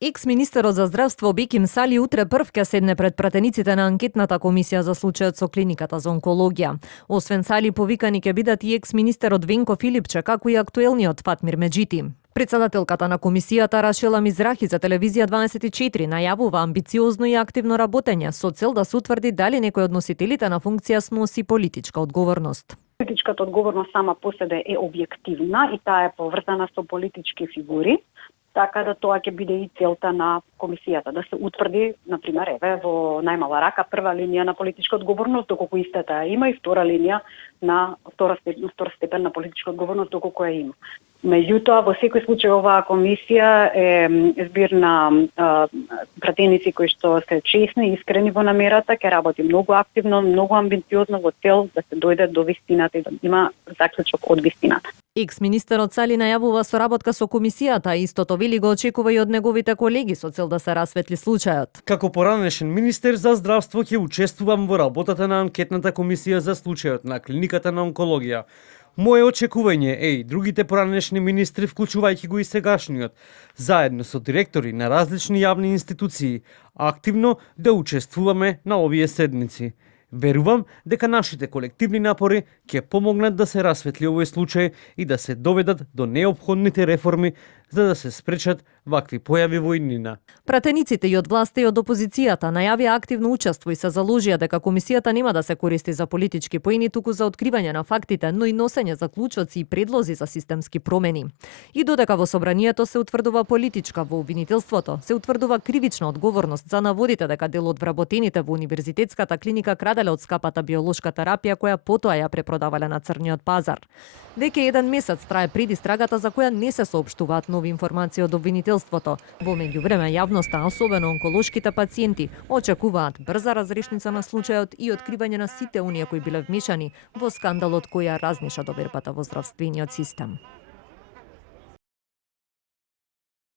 Екс-министерот за здравство Беким Сали утре прв ќе седне пред пратениците на анкетната комисија за случајот со клиниката за онкологија. Освен Сали, повикани ќе бидат и екс-министерот Венко Филипче, како и актуелниот Фатмир Меджити. Председателката на комисијата Рашела Мизрахи за телевизија 24 најавува амбициозно и активно работење со цел да се утврди дали некој од носителите на функција сноси политичка одговорност. Политичката одговорност сама по себе е објективна и таа е поврзана со политички фигури, така да тоа ќе биде и целта на комисијата, да се утврди, например, во најмала рака прва линија на политичка одговорност, доколку истата има, и втора линија на втора степен на политичка одговорност, доколку ја има. Меѓутоа, во секој случај оваа комисија е збир на пратеници кои што се честни и искрени во намерата, ќе работи многу активно, многу амбициозно во цел да се дојде до вистината и да има заклучок од вистината. Екс-министерот Сали најавува соработка со комисијата, истото вели го очекува и од неговите колеги со цел да се расветли случајот. Како поранешен министер за здравство ќе учествувам во работата на анкетната комисија за случајот на клиниката на онкологија. Моje очекување е и другите поранешни министри, вклучувајќи го и сегашниот, заедно со директори на различни јавни институции, активно да учествуваме на овие седници. Верувам дека нашите колективни напори ќе помогнат да се расветли овој случај и да се доведат до неопходните реформи за да се спречат вакви појави во иднина. Пратениците и од власта и од опозицијата најавија активно учество и се заложија дека комисијата нема да се користи за политички поени, туку за откривање на фактите, но и носење заклучоци и предлози за системски промени. И додека во собранието се утврдува политичка, во обвинителството се утврдува кривична одговорност за наводите дека дел од вработените во универзитетската клиника краделе од скапата биолошка терапија која потоа ја препродавале на црниот пазар. Веќе еден месец трае предистрагата за која не се соопштуваат нови информации од обвинителството. Во меѓувреме јавноста, особено онколошките пациенти, очекуваат брза разрешница на случајот и откривање на сите оние кои биле вмешани во скандалот кој ја разниша довербата во здравствениот систем.